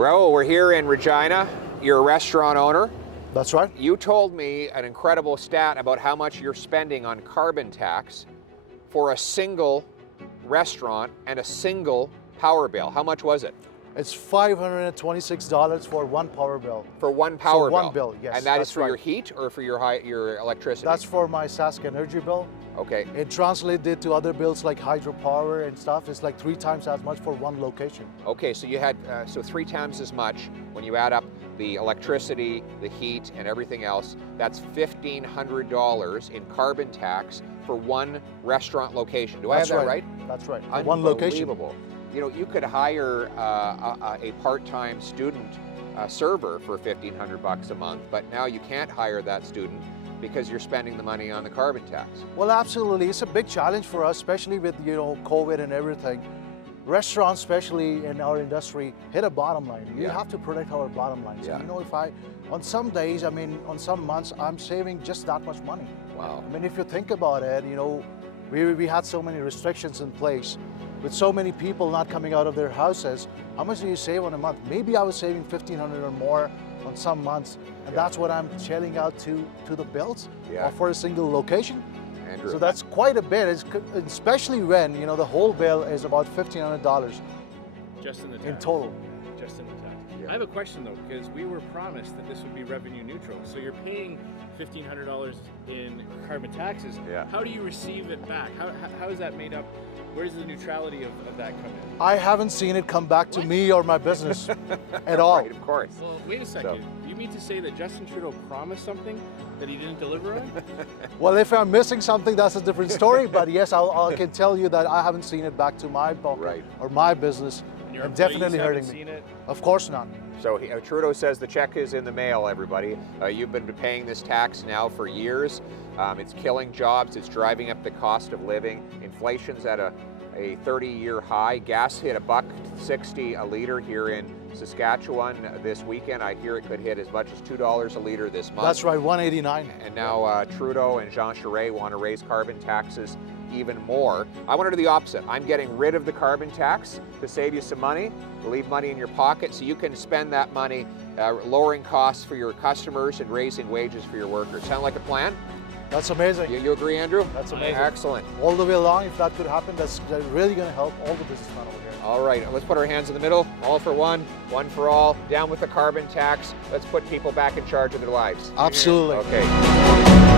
Rahul, we're here in Regina. You're a restaurant owner. That's right. You told me an incredible stat about how much you're spending on carbon tax for a single restaurant and a single power bill. How much was it? It's $526 for one power bill. For one power bill? One bill, yes. And that is for right. your heat or for your electricity? That's for my Sask energy bill. Okay. It translated to other bills like hydropower and stuff. It's like 3 times as much for one location. Okay, so you had, so 3 times as much when you add up the electricity, the heat, and everything else. That's $1,500 in carbon tax for one restaurant location. Do I have that right? That's right. For one location. Unbelievable. You know, you could hire a part-time student server for $1,500 a month, but now you can't hire that student because you're spending the money on the carbon tax. Well, absolutely. It's a big challenge for us, especially with, COVID and everything. Restaurants, especially in our industry, hit a bottom line. You have to protect our bottom line. So, on some days, on some months, I'm saving just that much money. Wow. If you think about it, we had so many restrictions in place. With so many people not coming out of their houses, how much do you save on a month? Maybe I was saving $1,500 or more on some months, and that's what I'm shelling out to the bills for a single location. Andrew, so that's quite a bit, especially when the whole bill is about $1,500 just in the tax. in total. Just in the tax. Yeah. I have a question though, because we were promised that this would be revenue neutral. So you're paying $1,500 in carbon taxes. Yeah. How do you receive it back? How is that made up? Where does the neutrality of that come in? I haven't seen it come back to me or my business at all. Right, of course. Well, wait a second. You mean to say that Justin Trudeau promised something that he didn't deliver on? Well, if I'm missing something, that's a different story. But yes, I can tell you that I haven't seen it back to my pocket or my business. And your definitely hurting seen me. It? Of course not. So Trudeau says the check is in the mail, everybody. You've been paying this tax now for years. It's killing jobs. It's driving up the cost of living. Inflation's at a 30-year high. Gas hit $1.60 a liter here in Saskatchewan this weekend. I hear it could hit as much as $2 a liter this month. That's right, $1.89. And now Trudeau and Jean Charest want to raise carbon taxes even more. I want to do the opposite. I'm getting rid of the carbon tax to save you some money, to leave money in your pocket so you can spend that money lowering costs for your customers and raising wages for your workers. Sound like a plan? That's amazing. You agree, Andrew? That's amazing. Excellent. All the way along, if that could happen, that's really going to help all the businessmen over here. All right, let's put our hands in the middle. All for one, one for all. Down with the carbon tax. Let's put people back in charge of their lives. Absolutely. Okay.